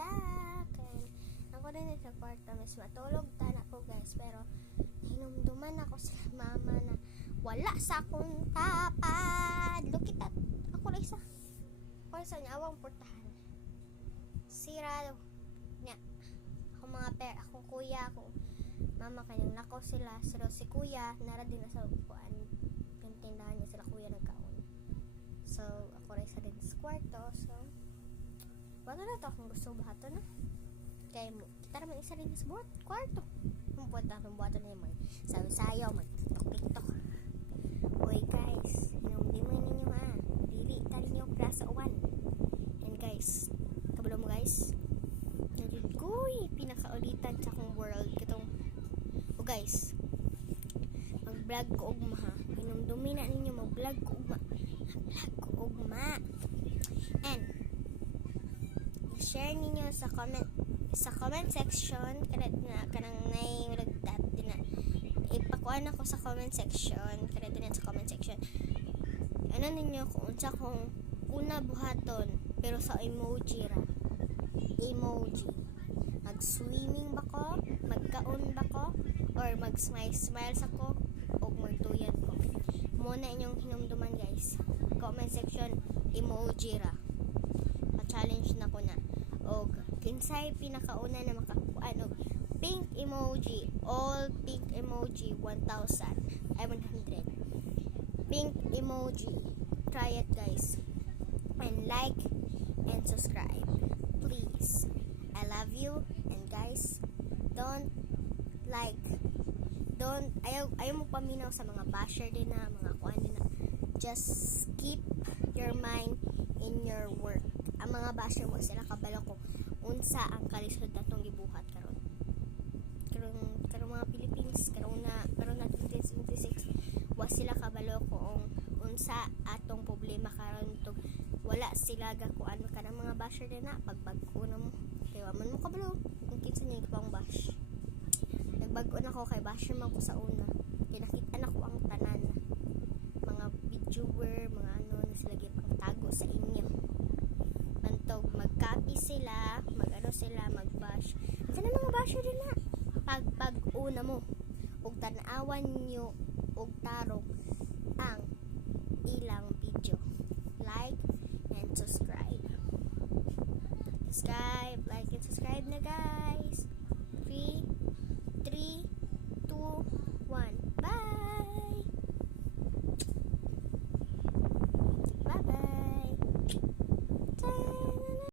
back. And ako rin sa kwarto, mas matulog tana ko guys. Pero hinumduman ako sa mama na wala sa akong tapad. Look at that. Ako rin sa niya, awang portahan. Sira niya. Ako mga akong kuya, akong mama kanyang nakaw sila. Pero si kuya, nara din na sa upuan. Pintindahan niya sila kuya nagkaon. So, ako rin sa din sa kwarto. So, bato na ito akong gusto bahato na. Kaya mo, kita naman isa rin sa kwarto. Kung itong buhato na yung sayo-sayo, mag-tiktok-tiktok. Uy guys, hinumdiman ninyo ha. Dili ka ninyo klasa 1. And guys, kabalo mo guys. Nandiyon ko pinakaulitan sa akong world. Kitong, guys, mag-vlog ko ugma ha. Hinumdumin na ninyo mag-vlog ko ugma. And share ninyo sa comment section kanang nay nagtat din na ipakuan ako sa comment section kanang din sa comment section ano ninyo kung unsa kong una buhaton pero sa emoji mag-swimming ba ko, magkaon ba ko, or mag-smile sa ko o magtuyan ko muna inyong hinumduman guys. Comment section emoji ra challenge na ko na og kinsay pinakauna na makakuan og pink emoji, all pink emoji 1,100 pink emoji. Try it guys, and like and subscribe please. I love you. And guys, ayaw mo paminaw sa mga basher din na mga kuan din na. Just keep your mind in your work. Ang mga basher mo sila kabalo ko unsa ang kalisod natong gibuhat karon mga Philippines karon na 2026 wa sila kabalo ko unsa atong problema karon tug wala sila gakuan ka ng mga basher din na pagbag-o na mo kay wa man mo kabalo kung kinsa ni pang bash. Nagbag-o na ko kay basher man ko sa una pinakita na ko ang tanan mga videoer mga ano na sila gipang tago sa inyo bantog mag-copy sila mag-bash kasi na mga basher din na pag-una mo ug tan-awan nyo ug tarong ang ilang video. Like and subscribe, like and subscribe na guys.